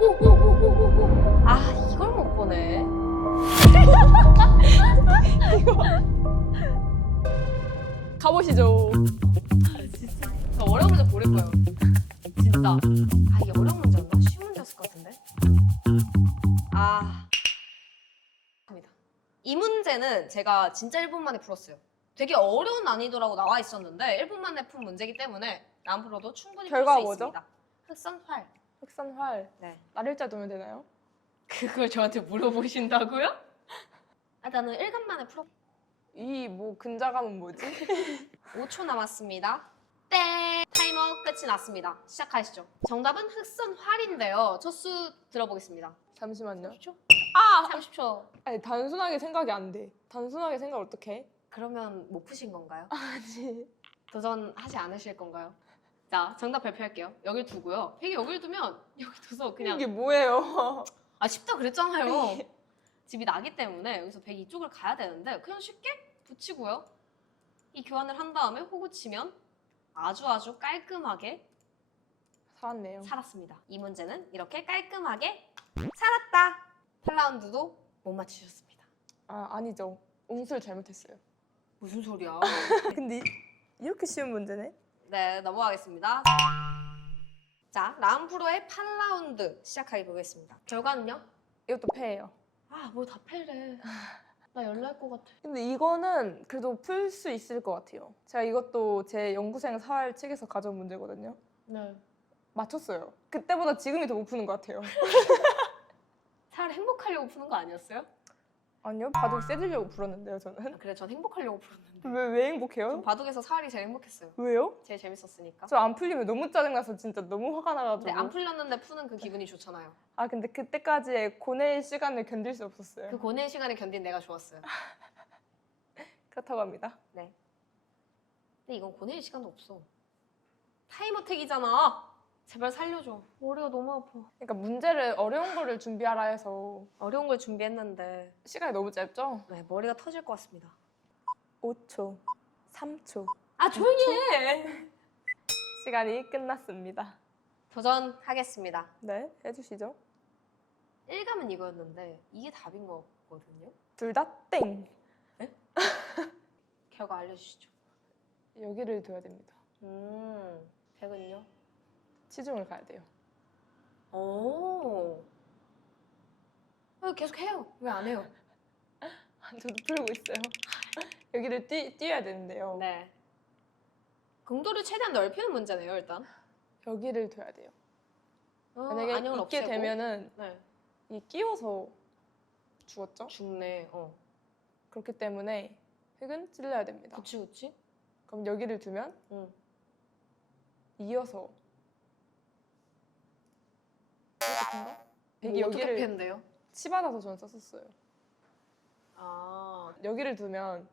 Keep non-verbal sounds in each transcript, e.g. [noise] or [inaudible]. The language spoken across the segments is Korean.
오오오오오오. 아 이걸 못 보네. [laughs] 가보시죠. 저 어려운 문제 고를 거예요. 진짜. 아 이게 어려운 문제였나? 쉬운 문제였을 것 같은데. 아. 갑니다. 이 문제는 제가 진짜 1분 만에 풀었어요. 되게 어려운 난이도라고 나와 있었는데 1분 만에 푼 문제이기 때문에 안 풀어도 충분히 풀 수 결과가 뭐죠? 있습니다. 흑선 활. 흑산활 네. 날일자 두면 되나요? [laughs] 그걸 저한테 물어보신다고요? 아, 나는 1간 만에 풀어. 이 뭐 근자감은 뭐지? [laughs] 5초 남았습니다. 땡! 타이머 끝이 났습니다. 시작하시죠. 정답은 흑선활인데요. 첫수 들어보겠습니다. 잠시만요. 30초? 아! 30초. 아니 단순하게 생각이 안 돼. 단순하게 생각 어떻게? 그러면 못 푸신 건가요? 아니. 도전하지 않으실 건가요? 자, 정답 발표할게요. 여길 두고요. 팩이 여길 두면 [laughs] 여기 둬서 그냥 이게 뭐예요? 아 쉽다 그랬잖아요. 집이 나기 때문에 여기서 백 이쪽을 가야 되는데 그냥 쉽게 붙이고요. 이 교환을 한 다음에 호구 치면 아주 아주 깔끔하게 살았네요. 살았습니다. 이 문제는 이렇게 깔끔하게 살았다. 8라운드도 못 맞추셨습니다. 아 아니죠. 옹술 잘못했어요. 무슨 소리야? [laughs] 근데 이- 이렇게 쉬운 문제네? 네, 넘어가겠습니다. 자, 라운프로의 8라운드 시작하게 보겠습니다. 결과는요? 이것도 패예요. 아, 뭐 다 패래. [laughs] 나 열날 것 같아. 근데 이거는 그래도 풀 수 있을 것 같아요. 제가 이것도 제 연구생 사활 책에서 가져온 문제거든요. 네. 맞췄어요. 그때보다 지금이 더 못 푸는 것 같아요. [laughs] 차라리 행복하려고 푸는 거 아니었어요? 아니요, 바둑 세들려고 풀었는데요, 저는. 아, 그래, 전 행복하려고 풀었는데. 왜, 왜전 행복해요? 바둑에서 사활이 제일 행복했어요. 왜요? 제일 재밌었으니까. 저 안 풀리면 너무 짜증나서 진짜 너무 화가 나가지고. 근데 안 풀렸는데 푸는 그 기분이 좋잖아요. 아, 근데 그때까지의 고뇌의 시간을 견딜 수 없었어요. 그 고뇌의 시간을 견딘 내가 좋았어요. [laughs] 그렇다고 합니다. 근데 이건 고뇌의 시간도 없어. 타이머택이잖아. 제발 살려줘. 머리가 너무 아파. 그러니까 문제를 어려운 거를 준비하라 해서 어려운 걸 준비했는데 시간이 너무 짧죠? 네, 머리가 터질 것 같습니다. 5초, 3초. 아 조용히 해. [laughs] 시간이 끝났습니다. 도전하겠습니다. 네, 해주시죠. 1감은 이거였는데 이게 답인 거거든요. 둘 다 땡. [laughs] 결과 알려주시죠. 여기를 둬야 됩니다. 음, 100은요? 치중을 가야 돼요. 오. 왜 계속 해요? 왜 안 해요? [laughs] 저도 풀고 있어요. [laughs] 여기를 뛰, 뛰어야 되는데요. 네. 긍도를 최대한 넓히는 문제네요, 일단. 여기를 둬야 돼요. 어, 만약에 안녕을 있게 없애고. 되면은 네. 이 끼워서 죽었죠? 죽네. 어. 그렇기 때문에 흙은 찔러야 됩니다. 그치, 그치? 그럼 여기를 두면 응. 이어서 이렇게인가? 백이 뭐 어떻게 여기를 패는데요? 치받아서 저는 썼었어요. 아, 여기를 두면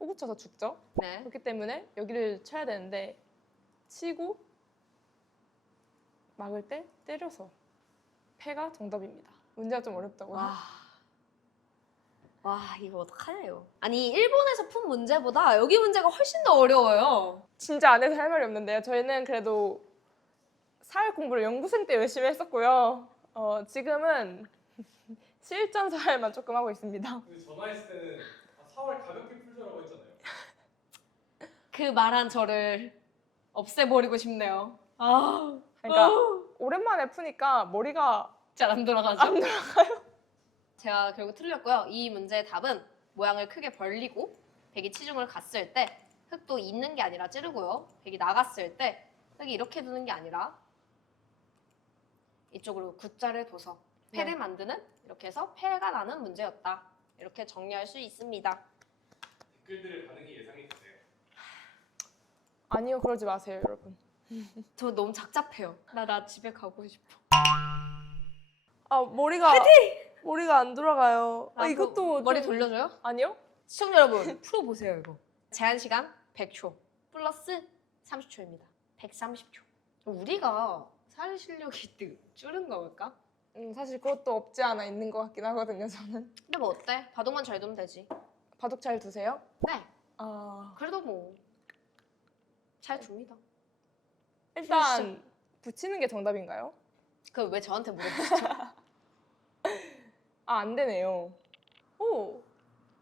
호구 쳐서 죽죠? 네. 그렇기 때문에 여기를 쳐야 되는데 치고 막을 때 때려서 패가 정답입니다. 문제가 좀 어렵다고. 와. 와, 이거 어떡하냐요. 아니, 일본에서 푼 문제보다 여기 문제가 훨씬 더 어려워요. 진짜 안 해서 할 말이 없는데요. 저희는 그래도 사회 공부를 연구생 때 열심히 했었고요. 어, 지금은 실전 사회만 조금 하고 있습니다. [laughs] 근데 전화했을 때는 아, 4월 가볍게 풀자라고 했잖아요. 그 말한 저를 없애버리고 싶네요. 아, 그러니까 오랜만에 푸니까 머리가 잘안 돌아가죠? 안 돌아가요. [laughs] 제가 결국 틀렸고요. 이 문제의 답은 모양을 크게 벌리고 백이 치중을 갔을 때 흙도 있는 게 아니라 찌르고요. 백이 나갔을 때 흙이 이렇게 두는 게 아니라 이쪽으로 X자를 둬서 패를 네. 만드는 이렇게 해서 패가 나는 문제였다. 이렇게 정리할 수 있습니다. 댓글들의 반응이 예상이 되세요. 아니요, 그러지 마세요, 여러분. [laughs] 저 너무 작잡해요. 나 나 집에 가고 싶어. 아 머리가 머리가 안 돌아가요. 아, 아, 이것도 그 머리 좀- 돌려줘요? 아니요? 시청자 여러분 [laughs] 풀어보세요 이거. 제한 시간 100초 플러스 30초입니다. 130초. 우리가 살 실력이 느- 줄은 걸까? 음, 사실 그것도 없지 않아 있는 것 같긴 하거든요, 저는. 근데 뭐 어때? 바둑만 잘 두면 되지. 바둑 잘 두세요? 네. 아 그래도 뭐 잘 둡니다. 일단 붙이는 게 정답인가요? 그왜 저한테 물어보시죠? [laughs] 아, 안 되네요. 오,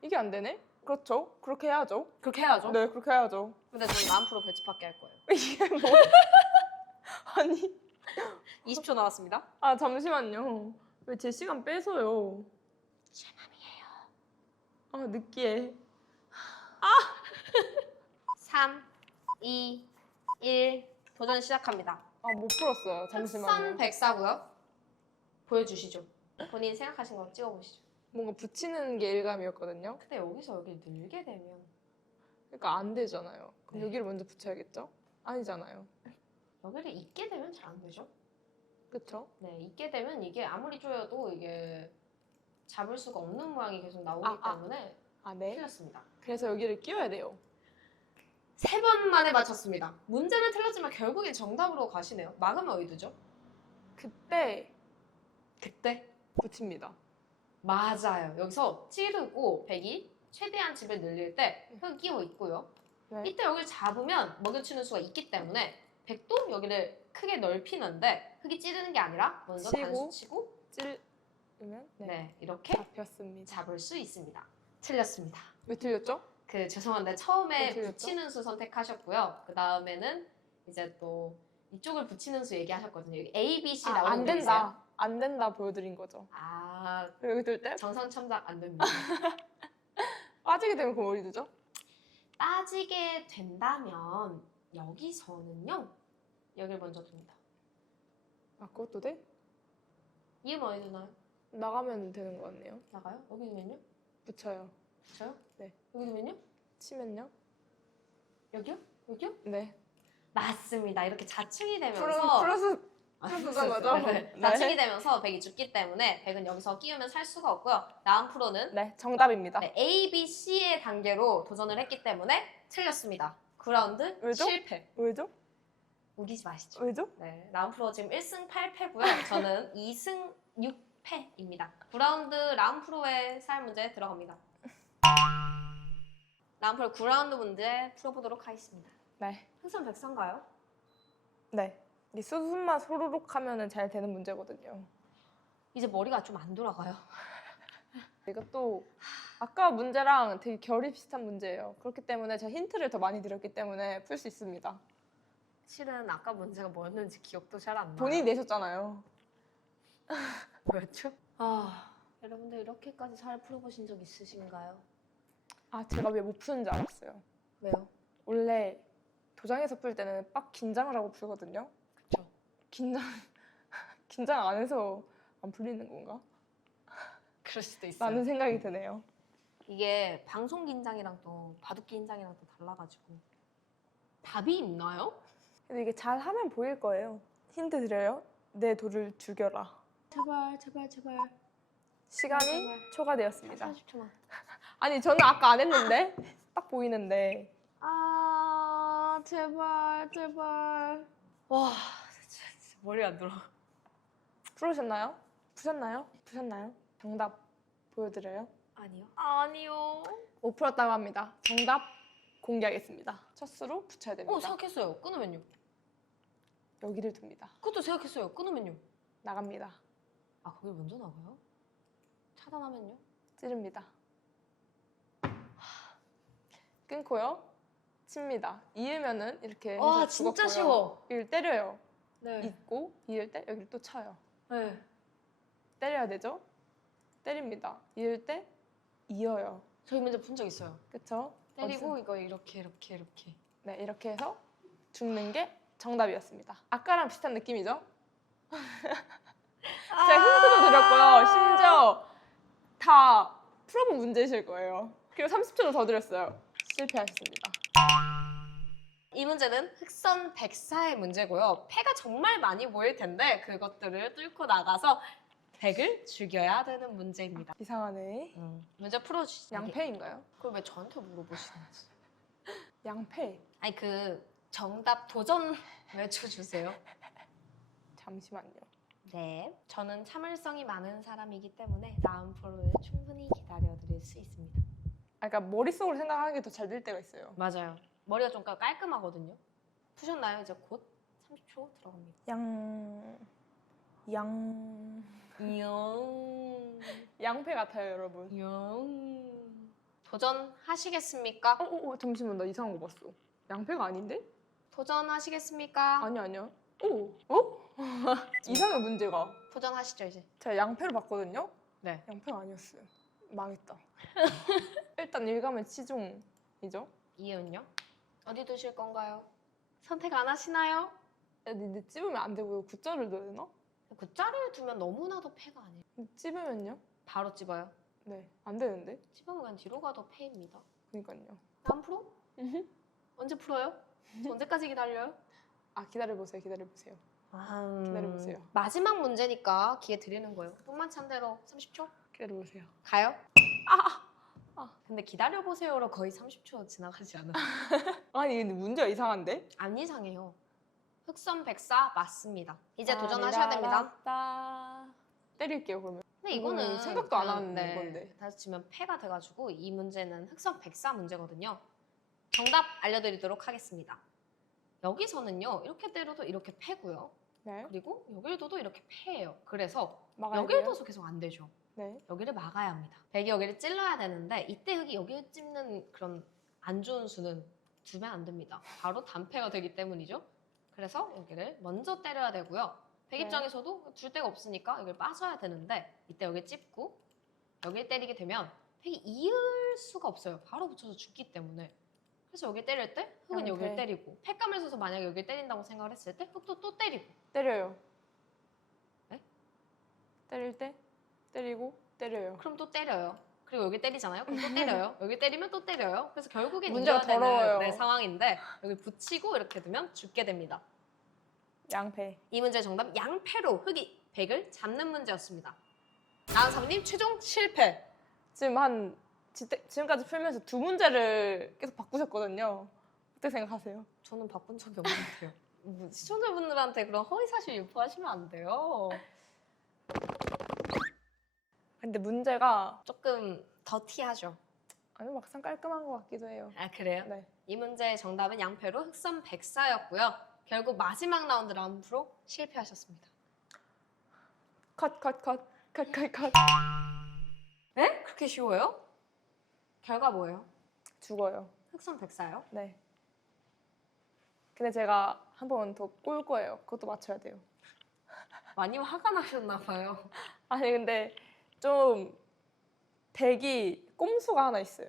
이게 안 되네? 그렇죠. 그렇게 해야죠. 그렇게 해야죠. 네, 그렇게 해야죠. 근데 저는 마음 프로 별집밖에 할 거예요. [laughs] 이게 뭐? [laughs] 아니, 20초 남았습니다. 아 잠시만요. 왜 제 시간 뺏어요? 제 맘이에요. 아 느끼해. 3, 2, 1 도전 시작합니다. 아 못 풀었어요. 잠시만요. 흑선백사고요. 보여주시죠. 본인 생각하신 거 찍어보시죠. 뭔가 붙이는 게 일감이었거든요. 근데 여기서 여기 늘게 되면 그러니까 안 되잖아요. 그럼 네. 여기를 먼저 붙여야겠죠? 아니잖아요. 여기를 잇게 되면 잘 안 되죠. 그쵸? 네, 잇게 되면 이게 아무리 조여도 이게 잡을 수가 없는 모양이 계속 나오기 아, 아. 때문에 아 네. 틀렸습니다. 그래서 여기를 끼워야 돼요. 세 번 만에 맞췄습니다. 문제는 틀렸지만 결국엔 정답으로 가시네요. 막으면 어디두죠? 그때 그때 붙입니다. 맞아요. 여기서 찌르고 백이 최대한 집을 늘릴 때흙 끼고 있고요. 네. 이때 여기를 잡으면 먹여치는 수가 있기 때문에 백도 여기를 크게 넓히는데 흙이 찌르는 게 아니라 먼저 치고. 단수 치고 찌르면 네, 네. 이렇게 잡혔습니다. 잡을 수 있습니다. 틀렸습니다. 왜 틀렸죠? 그 죄송한데 처음에 어, 틀렸죠? 붙이는 수 선택하셨고요. 그 다음에는 이제 또 이쪽을 붙이는 수 얘기하셨거든요. 여기 A, B, C 아, 나오는 안거 된다. 있어요? 안 된다 보여드린 거죠. 아 여기 들때 정상 첨삭 안 됩니다. [laughs] 빠지게 되면 그럼 어디 두죠? 빠지게 된다면 여기서는요. 여기를 먼저 둡니다. 아 그것도 돼? 이해는 어디 두나요? 나가면 되는 거 같네요. 나가요? 여기 두면요? 붙여요. 저요? 네. 여기 두면요? 치면요? 여기요? 여기요? 네. 맞습니다. 이렇게 자충이 되면서 플러스 플러스 아. 맞아? 네. 네. 자충이 되면서 백이 죽기 때문에 백은 여기서 끼우면 살 수가 없고요. 다음 프로는 네 정답입니다. 네, A, B, C의 단계로 도전을 했기 때문에 틀렸습니다. 9라운드 왜죠? 실패. 왜죠? 우기지 마시죠. 왜죠? 네, 라운 프로 지금 1승 8패고요. [laughs] 저는 2승 6패입니다. 9라운드 라운 프로의 살 문제 들어갑니다. 라운 프로 9라운드 문제 풀어보도록 하겠습니다. 네. 흥선 백선가요? 네. 이 수순만 소르륵 하면은 잘 되는 문제거든요. 이제 머리가 좀 안 돌아가요. [laughs] 이것도 아까 문제랑 되게 결이 비슷한 문제예요. 그렇기 때문에 제가 힌트를 더 많이 드렸기 때문에 풀 수 있습니다. 실은 아까 문제가 뭐였는지 기억도 잘 안 나요. 본인이 내셨잖아요. [laughs] 뭐였죠? 아, 여러분들 이렇게까지 잘 풀어보신 적 있으신가요? 아 제가 왜 못 푸는지 알았어요. 왜요? 원래 도장에서 풀 때는 빡 긴장을 하고 풀거든요. 그쵸. 긴장 [laughs] 긴장 안 해서 안 풀리는 건가? 그럴 수도 있어요. 라는 생각이 드네요. 이게 방송 긴장이랑 또 바둑 긴장이랑 또 달라가지고 답이 있나요? 근데 이게 잘 하면 보일 거예요. 힌트 드려요. 내 돌을 죽여라. 제발 제발 제발 시간이 제발. 초과되었습니다. 30초만 [laughs] 아니 저는 아까 안 했는데 딱 보이는데 아 제발 제발 와 진짜, 진짜 머리 안 들어 풀으셨나요? 푸셨나요? 푸셨나요? 정답 보여드려요. 아니요 아니요 5 풀었다고 합니다. 정답 공개하겠습니다. 첫 수로 붙여야 됩니다. 어 생각했어요 끊으면요 여기를 둡니다. 그것도 생각했어요 끊으면요 나갑니다. 아 거기 먼저 나가요? 차단하면요? 찌릅니다. 끊고요. 칩니다. 이으면은 이렇게 해서 와 진짜 죽었고요. 쉬워 여기를 때려요. 네. 잊고 이을 때 여기를 또 쳐요. 네. 때려야 되죠? 때립니다. 이을 때 이어요. 저희 문제 푼적 있어요 그쵸? 때리고 이거 이렇게 이렇게 이렇게 네, 이렇게 해서 죽는 게 정답이었습니다. 아까랑 비슷한 느낌이죠? [laughs] 제가 힌트도 드렸고요. 심지어 다 풀어본 문제이실 거예요. 그리고 30초도 더 드렸어요. 실패하셨습니다. 이 문제는 흑선 백사의 문제고요. 패가 정말 많이 보일 텐데 그것들을 뚫고 나가서 백을 죽여야 되는 문제입니다. 이상하네. 문제 풀어주시죠. 양패인가요? 그걸 왜 저한테 물어보시는지. 양패. 아니 그 정답 도전 [laughs] 외쳐주세요. 잠시만요. 네, 저는 참을성이 많은 사람이기 때문에 다음 프로를 충분히 기다려드릴 수 있습니다. 아, 그러니까 머릿속으로 생각하는 게 더 잘 될 때가 있어요. 맞아요. 머리가 좀 깔끔하거든요. 푸셨나요? 이제 곧 30초 들어갑니다. 양... 양 영. 양패 같아요, 여러분. 영. 도전하시겠습니까? 어, 어, 어, 잠시만 나 이상한 거 봤어. 양패가 아닌데? 도전하시겠습니까? 아니 아니야. 오, 어? [laughs] 이상해 문제가. 도전하시죠 이제. 제가 양패를 봤거든요. 네. 양패가 아니었어요. 망했다. [laughs] 일단 일감은 치중이죠. 이은요? 어디 두실 건가요? 선택 안 하시나요? 근데, 근데 찝으면 안 되고요. 굿자를 넣어야 되나? 굿자리를 두면 너무나도 패가 아니에요. 근데 찝으면요? 바로 집어요. 네, 안 되는데. 집으면 그냥 뒤로 가도 패입니다. 그니까요. 다음 프로? 언제 풀어요? 저 언제까지 기다려요? 아 기다려 보세요. 기다려 보세요. 기다려보세요. 음, 마지막 문제니까 기회 드리는 거예요. 똥만찬 대로 30초? 기다려 보세요. 가요? 아. 근데 기다려보세요로 거의 30초 지나가지 않아요. [laughs] 아니 근데 문제가 이상한데? 안 이상해요. 흑선 백사 맞습니다. 이제 도전하셔야 됩니다. 됩니다. 때릴게요 그러면. 근데 이거는 이거는 생각도 안 그냥, 하는 건데. 다시 치면 패가 돼가지고 이 문제는 흑선 백사 문제거든요. 정답 알려드리도록 하겠습니다. 여기서는요 이렇게 때려도 이렇게 패고요. 네. 그리고 여기를 둬도 이렇게 패예요. 그래서 여기를 돼요? 둬서 계속 안 되죠. 네. 여기를 막아야 합니다. 백이 여기를 찔러야 되는데 이때 흙이 여기를 찝는 그런 안 좋은 수는 두면 안 됩니다. 바로 단패가 되기 때문이죠. 그래서 여기를 먼저 때려야 되고요. 백 네. 입장에서도 둘 데가 없으니까 여기를 빠져야 되는데 이때 여기 찝고 여기를 때리게 되면 백이 이을 수가 없어요. 바로 붙여서 죽기 때문에. 그래서 여기 때릴 때 흙은 양패. 여기를 때리고 팩감을 써서 만약에 여기를 때린다고 생각을 했을 때 흙도 또 때리고 때려요. 네? 때릴 때 때리고 때려요. 그럼 또 때려요. 그리고 여기 때리잖아요. 그럼 또 때려요. [laughs] 여기 때리면 또 때려요. 그래서 결국엔 문제가 이겨야 되는 더러워요. 네, 상황인데 여기 붙이고 이렇게 두면 죽게 됩니다. 양패. 이 문제 정답 양패로 흑이 백을 잡는 문제였습니다. 나은상님 최종 실패. 지금 한 지금까지 풀면서 두 문제를 계속 바꾸셨거든요. 어떻게 생각하세요? 저는 바꾼 적이 없는 것 같아요. [laughs] 뭐 시청자분들한테 그런 허위사실 유포하시면 안 돼요. 근데 문제가 조금 더티하죠. 아니 막상 깔끔한 것 같기도 해요. 아 그래요? 네. 이 문제의 정답은 양패로 흑선 백사였고요. 결국 마지막 라운드 라운드로 실패하셨습니다. 컷, 컷, 컷, 컷, 컷, 컷. 네? 그렇게 쉬워요? 결과 뭐예요? 죽어요. 흑선 백사요? 네. 근데 제가 한 번더꼴 거예요. 그것도 맞춰야 돼요. [laughs] 많이 화가 나셨나 봐요. 아니 근데 좀 백이 꼼수가 하나 있어요.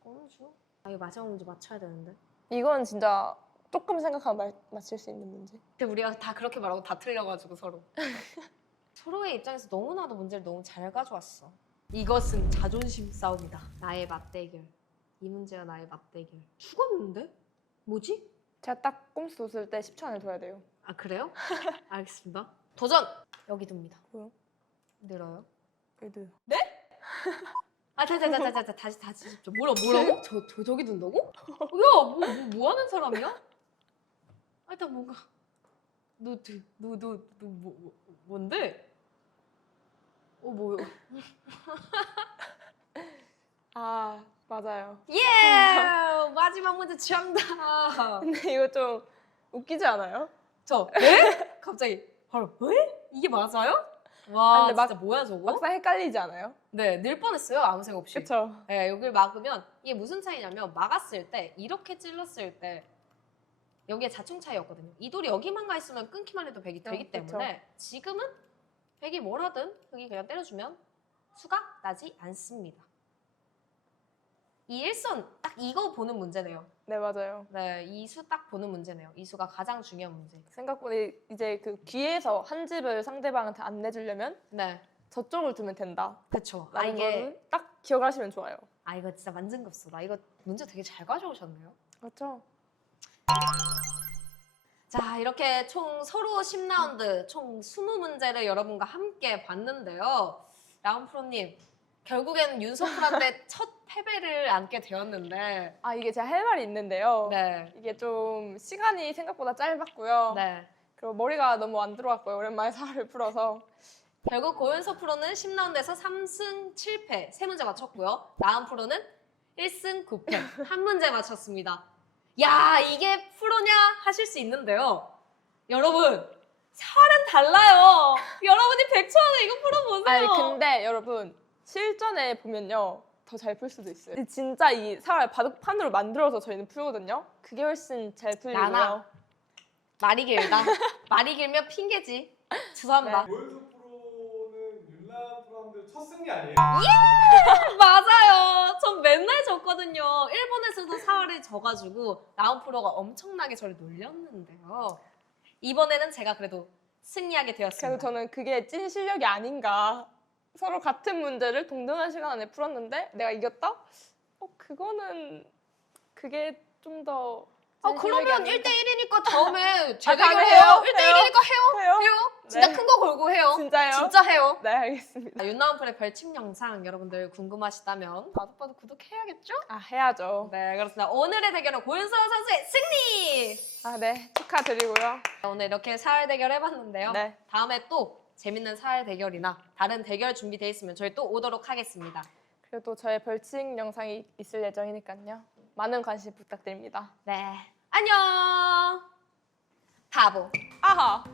꼼수? 아 이거 마지막 문제 맞춰야 되는데. 이건 진짜 조금 생각하면 마- 맞힐 수 있는 문제. 근데 우리가 다 그렇게 말하고 다 틀려가지고 서로. [laughs] 서로의 입장에서 너무나도 문제를 너무 잘 가져왔어. 이것은 자존심 싸움이다. 나의 맞대결. 이 문제가 나의 맞대결. 죽었는데? 뭐지? 제가 딱 꼼수 뒀을 때 10초 안에 둬야 돼요. 아 그래요? [laughs] 알겠습니다. 도전! 여기 둡니다. 뭐요? 늘어요? 그래도 [laughs] 아, 자, 자, 자, 자, 자, 자, 다시, 다시. 저 뭐라, 뭐라고? 저, 저, 저기 둔다고? [laughs] 야, 뭐, 뭐, 뭐 하는 사람이야? 아, 일단 뭔가. 너, 너, 너, 너, 너 뭐, 뭐, 뭔데? 어, 뭐요? [laughs] 아 맞아요. 예! [laughs] 마지막 문제 정답! [laughs] 근데 이거 좀 웃기지 않아요? 저, 네? 갑자기, 바로, 왜? 이게 맞아요? 와, 아, 근데 막- 진짜 뭐야, 저거? 막상 헷갈리지 않아요? 네, 늘 뻔했어요, 아무 생각 없이. 그렇죠. 네, 여기를 막으면 이게 무슨 차이냐면 막았을 때 이렇게 찔렀을 때 여기에 자충 차이였거든요. 이 돌이 여기만 가 있으면 끊기만 해도 백이 되기 어, 그쵸. 때문에 지금은 백이 뭘 하든 여기 그냥 때려주면 수가 나지 않습니다. 이 일선 딱 이거 보는 문제네요. 네 맞아요. 네, 이 수 딱 보는 문제네요. 이 수가 가장 중요한 문제. 생각보다 이제 그 귀에서 한 집을 상대방한테 안 내주려면 네, 저쪽을 두면 된다. 그렇죠. 아 이게 딱 기억하시면 좋아요. 아 이거 진짜 만든 거 없어. 나 이거 문제 되게 잘 가져오셨네요. 그렇죠? 자, 이렇게 총 서로 10라운드, 총 20문제를 여러분과 함께 봤는데요. 라운 프로님, 결국에는 윤석열한테 [laughs] 첫 패배를 안게 되었는데, 아 이게 제가 할 말이 있는데요. 네, 이게 좀 시간이 생각보다 짧았고요. 네. 그리고 머리가 너무 안 들어갔고요. 오랜만에 사활을 풀어서. 결국 고윤서 프로는 10라운드에서 3승 7패, 3문제 맞췄고요. 라운 프로는 1승 9패, 한 문제 맞췄습니다. 야, 이게 프로냐 하실 수 있는데요. 여러분, 살은 달라요. 여러분이 100초 안에 이거 풀어보세요. 아니 근데 여러분 실전에 보면요 더 잘 풀 수도 있어요. 이 진짜 이 사활 바둑판으로 만들어서 저희는 풀거든요. 그게 훨씬 잘 풀리고요. 나나. 말이 길다. [laughs] 말이 길면 핑계지. 죄송합니다. 고현수 프로는 윤란 프로한테 첫 승리 아니에요? [laughs] 맞아요. 전 맨날 졌거든요. 일본 사활을 져가지고 나온 프로가 엄청나게 저를 놀렸는데요. 이번에는 제가 그래도 승리하게 그래서 되었습니다. 저는 그게 찐 실력이 아닌가. 서로 같은 문제를 동등한 시간 안에 풀었는데 내가 이겼다? 어 그거는 그게 좀 더 [laughs] 아 그러면 1대1이니까 다음에 다음에 재대결 해요? 해요. 1대1이니까 해요. 해요? 해요. 진짜 네. 큰 거 걸고 해요. 진짜요? 진짜 해요. 네 알겠습니다. 윤나운풀의 벌칙 영상 여러분들 궁금하시다면 바둑바둑 구독해야겠죠? 아 해야죠. 네 그렇습니다. 오늘의 대결은 고윤서 선수의 승리! 아 네 축하드리고요. 오늘 이렇게 사활 대결 해봤는데요. 네. 다음에 또 재밌는 사활 대결이나 다른 대결 준비돼 있으면 저희 또 오도록 하겠습니다. 그래도 저의 벌칙 영상이 있을 예정이니까요. 많은 관심 부탁드립니다. 네. 안녕! 바보. 아하.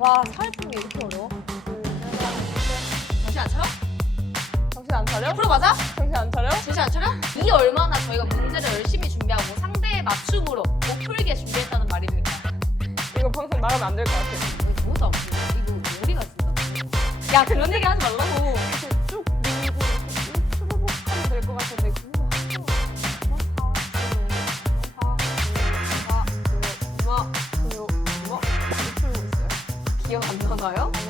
와, 게 이렇게 어려워? 정신 안 차려? 정신 안 차려? 풀어가자! 정신 안 차려? 정신 안 차려? 이 얼마나 저희가 문제를 열심히 준비하고 상대의 맞춤으로 못 풀게 준비했다는 말이 될까? 이거 방송 나가면 안 될 것 같아. 이거 풀려. 이거 우리가 진짜. 야, 그런 얘기 하지 말라고. 것 풀고 있어요. 기억 안 나나요?